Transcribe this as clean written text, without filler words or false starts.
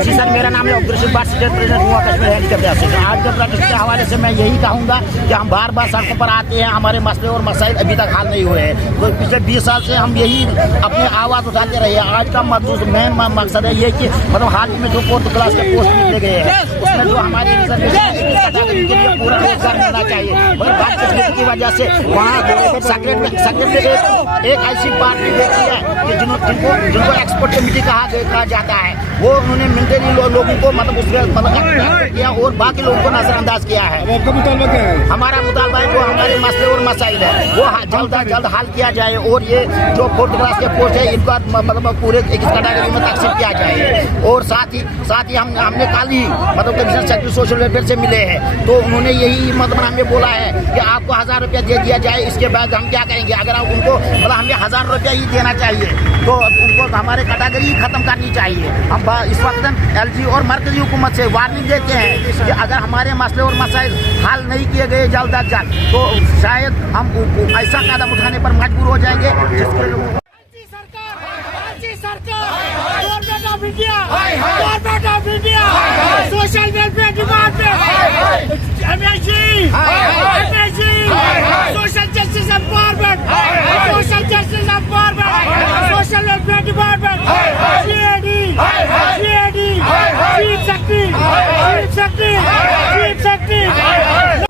जी sir, मेरा नाम है अब्दुल रशीद, स्टेट प्रेसिडेंट हुआ कश्मीर हैंडीकैप्ड एसोसिएशन। आज के प्रोटेस्ट के हवाले से मैं यही कहूँगा कि हम बार बार सड़कों पर आते हैं, हमारे मसले और मसाइल अभी तक हल नहीं हुए हैं। तो पिछले 20 साल से हम यही अपनी आवाज़ उठाते रहे हैं। आज का मेन मकसद है ये कि मतलब हाल ही में जो 4th क्लास के पोस्ट निकले गए हैं, उसमें जो हमारी पूरा रोजगार मिलना चाहिए। मगर बात की वजह से वहाँ सेक्रेटरी एक ऐसी पार्टी देखी है कि जिनको एक्सपर्ट कमेटी कहा जाता है, वो उन्होंने मिलिट्री लोगों को मतलब उसमें किया और बाकी लोगों को नजरअंदाज किया है। आपका मुतालबा क्या है? हमारा मुतालबा है जो हमारे मसले और मसाइल है वो जल्द अज जल्द हल किया जाए और ये जो 4th क्लास के पोस्ट है इनका मतलब पूरे एक कैटेगरी में तकसीम किया जाए। और साथ ही हमने कल ही मतलब कमिश्नर सेक्रेटरी सोशल वेलफेयर से मिले हैं, तो उन्होंने यही मतलब हमें बोला है कि आपको 1000 रुपया दे दिया जाए, इसके बाद हम क्या करेंगे। अगर आप उनको मतलब हमें 1000 रुपया ही देना चाहिए तो उनको हमारे कैटेगरी खत्म करनी चाहिए। हम इस वक्त LG और मरकजी हुकूमत से वार्निंग देते हैं कि अगर हमारे मसले और मसाइल हल नहीं किए गए जल्द अज जल्द तो शायद हम ऐसा कदम उठाने पर मजबूर हो जाएंगे जिसके social welfare department, social justice empowerment, social justice empowerment, social welfare department, chief secretary